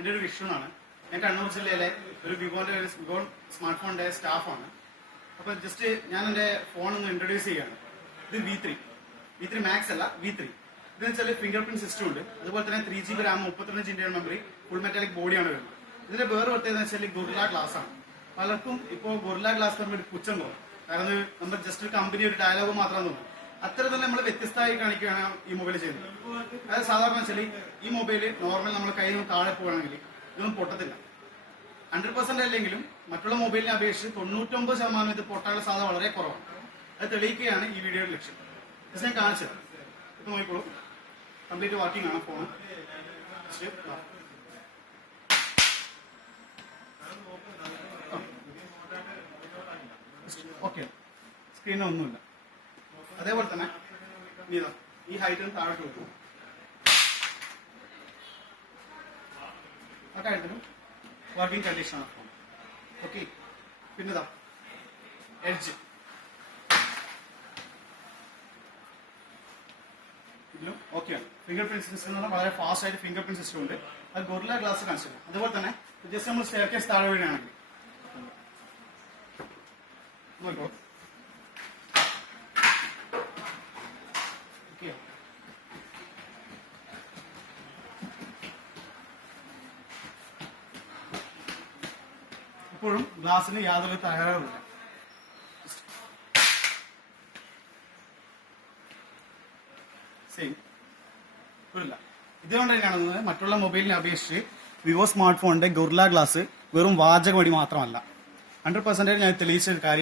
എൻ്റെ ഒരു വിഷുവാണ്. ഞാൻ കണ്ണൂർ ജില്ലയിലെ ഒരു വിവോ സ്മാർട്ട് ഫോണിന്റെ സ്റ്റാഫാണ്. അപ്പൊ ജസ്റ്റ് ഞാൻ എന്റെ ഫോൺ ഒന്ന് ഇൻട്രൊഡ്യൂസ് ചെയ്യാണ്. ഇത് V3 മാക്സ് അല്ല, V3. ഇതെന്ന് വെച്ചാൽ ഫിംഗർ പ്രിന്റ് സിസ്റ്റം ഉണ്ട്. അതുപോലെ തന്നെ 3GB RAM, 32GB memory, full metallic ബോഡിയാണ് വരുന്നത്. ഇതിന്റെ വേറെ പ്രത്യേകത എന്ന് വെച്ചാൽ ഗൊറില്ല ഗ്ലാസ് ആണ്. പലർക്കും ഇപ്പോൾ ഗൊറില്ല ഗ്ലാസ് തമ്മിൽ ഒരു പുച്ഛം തോന്നും. കാരണം നമ്മൾ ജസ്റ്റ് ഒരു കമ്പനി ഒരു ഡയലോഗ് മാത്രം തോന്നും. അത്തരത്തിൽ നമ്മൾ വ്യത്യസ്തമായി കാണിക്കുകയാണ് ഈ മൊബൈൽ ചെയ്യുന്നത്. അതായത് സാധാരണ വെച്ചാൽ ഈ മൊബൈൽ നോർമൽ നമ്മൾ കയ്യിൽ നിന്ന് താഴെ പോവുകയാണെങ്കിൽ ഇതൊന്നും പൊട്ടത്തില്ല. 100% അല്ലെങ്കിലും മറ്റുള്ള മൊബൈലിനെ അപേക്ഷിച്ച് 99% ഇത് പൊട്ടാനുള്ള സാധ്യത വളരെ കുറവാണ്. അത് തെളിയിക്കുകയാണ് ഈ വീഡിയോയുടെ ലക്ഷ്യം. ജസ്റ്റ് ഞാൻ കാണിച്ചത് ഇത് നോക്കിക്കോളൂ. കംപ്ലീറ്റ് വർക്കിംഗ് ആണ് ഫോൺ. ഓക്കെ, സ്ക്രീനൊന്നുമില്ല. അതേപോലെ തന്നെ ഈ ഹൈറ്റിന് താഴോട്ട് വെക്കും. ആ കാര്യത്തിലും വർക്കിംഗ് കണ്ടീഷനാണ് ഫോൺ. ഓക്കെ, പിന്നെതാ എഡ്ജ്. ഇതിലും ഓക്കെയാണ്. ഫിംഗർ പ്രിന്റ് സിസ്റ്റം എന്ന് പറഞ്ഞാൽ വളരെ ഫാസ്റ്റ് ആയിട്ട് ഫിംഗർ പ്രിന്റ് സിസ്റ്റം ഉണ്ട്. അത് ഗൊറില്ല ഗ്ലാസ് കാണിച്ചില്ല. അതുപോലെ തന്നെ ജസ്റ്റ് നമ്മൾ സ്റ്റെയർകേസ് താഴെ വീഴുകയാണെങ്കിൽ നോക്കോ. ഓക്കെ, ഇപ്പോഴും ഗ്ലാസിന് യാതൊരു തകരാറുമില്ല. സെയിം വരില്ല. ഇതുകൊണ്ട് തന്നെയാണ് മറ്റുള്ള മൊബൈലിനെ അപേക്ഷിച്ച് വിവോ സ്മാർട്ട് ഫോണിന്റെ ഗൊറില്ല ഗ്ലാസ് വെറും വാചകം വഴി മാത്രമല്ല, 100% ഞാൻ തെളിയിച്ച ഒരു കാര്യം.